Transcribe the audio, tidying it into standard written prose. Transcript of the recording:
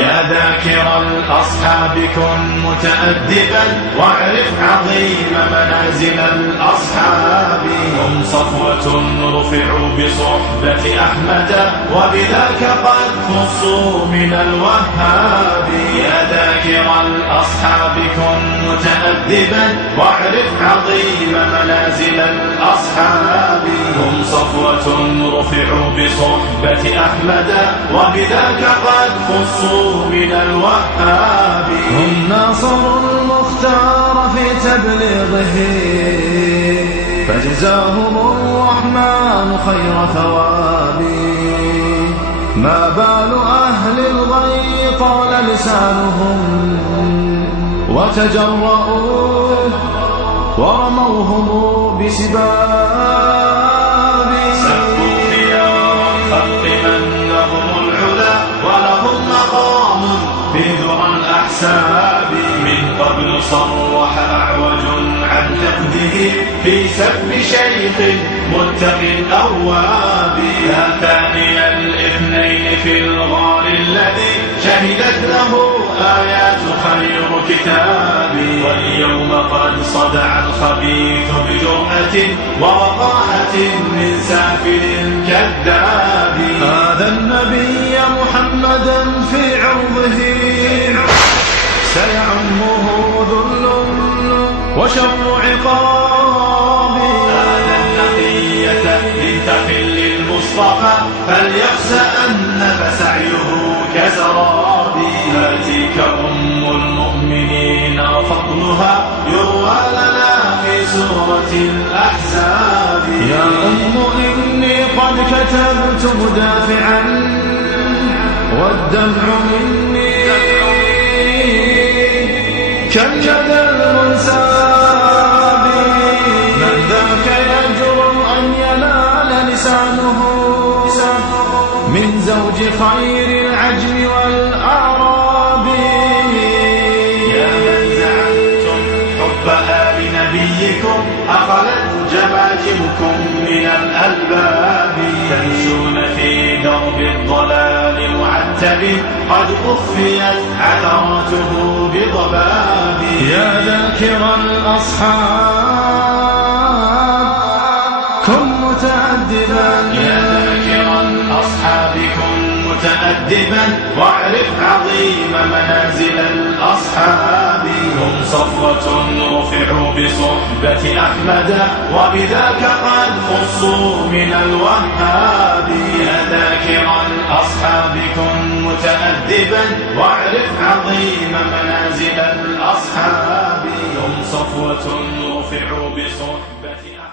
يا ذاكر الأصحاب كن متأدبا واعرف عظيم منازل الأصحاب. هم صفوة رفعوا بصحبة أحمد وبذاك قد خصوا من الوهاب. يا ذاكر الأصحاب كن متأدبا واعرف عظيم منازل الأصحاب. هم صفوة رفعوا بصحبة أحمد وبذاك قد خصوا من الوهاب. هم ناصروا المختار في تبليغه فجزاهم الرحمن خير ثواب. ما بال أهل الغي طال لسانهم وتجرؤوا ورموهم بسباب. سبوا خيار الخلق من لهم العلا ولهم مقام في ذرى الأحساب. من قبل صرح أعوج عن حقده في سب شيخ متق أواب. يا ثاني الاثنين في الغار الذي شهدت له آيات خير كتاب. واليوم قد صدع الخبيث بجرأة ووقاحة من سافل كذاب. هذا النبي محمدا في عرضه سيعمه ذل وشر عقاب. هذا النقية لتخل المصطفى فليخشى أن فسعيه كسراب. هاتيك أم المؤمنين فضلها يروى لنا في سورة الأحزاب. يا أم إني قد كتبت مدافعا والدمع مني كالجدى المنساب. من ذاك يجرؤ أن ينال لسانه من زوج خير العجم والأعراب. يا من زعمتم حب آل نبيكم أخلت جماجمكم من الألباب. تمشون في درب الضلال معتب قد أخفيت عثراته بضباب. يا ذاكر الأصحاب كن متأدبا. يا ذاكر الأصحاب كن متأدبا واعرف عظيم منازل الأصحاب. هم صفوة رفعوا بصحبة أحمد وبذاك قد خصوا من الوهاب. يا ذاكر الأصحاب كن متأدبا واعرف عظيم منازل الأصحاب. هم صفوة رفعوا بصحبة أحمد.